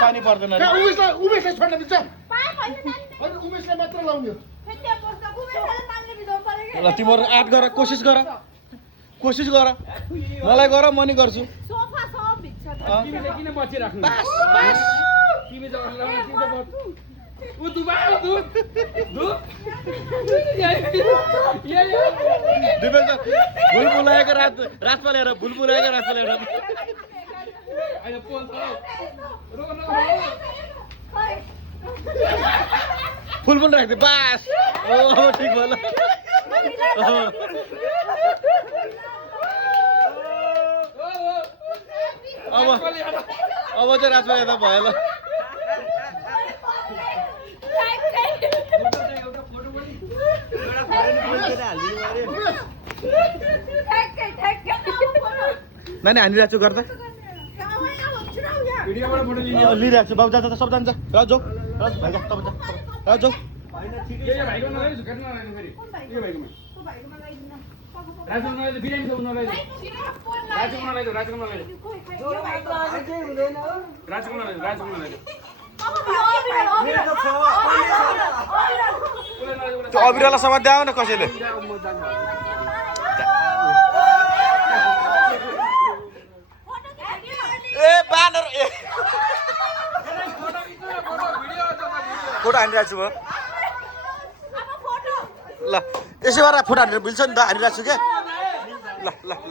पानी पर्दैन उमेशलाई छोड्न दिन्छ उमेशलाई मात्र लाउने ल तिम्रो आँट गर कोसिस गर मलाई गर म नि गर्छु तिमीले किन बचिराख्नु तिमी जग्गा लाउनु तिमी त बच उ दुबारो दुध दिपेश बुलबुलाएको रातमा ल्याएर अहिले पोल फुल पनि राख्दै बास ओ ठिक भयो ल अब चाहिँ राजमा हेर्दा भयो ल नानी हानिरहेको छु गर्दा लिइरहेको छु बाबु जान्छ सब जान्छ राज जाऊ राज भाइ जा तपाईँ राज जाऊ भाइको नलाइदिनु झुकाट्नु नलाइदिनु फेरि यो भाइकोमा राजको नलाइदिनु बिरामी छ नलाइदिनु राजको नलाइदिनु त्यो अबिरालाई समात्दै आऊ न कसैले ए बानर ए फोटो हानिरहेको छु म ल यसै गरेर फोटो हानेर मिल्छ नि त हानिरहेको छु क्या ल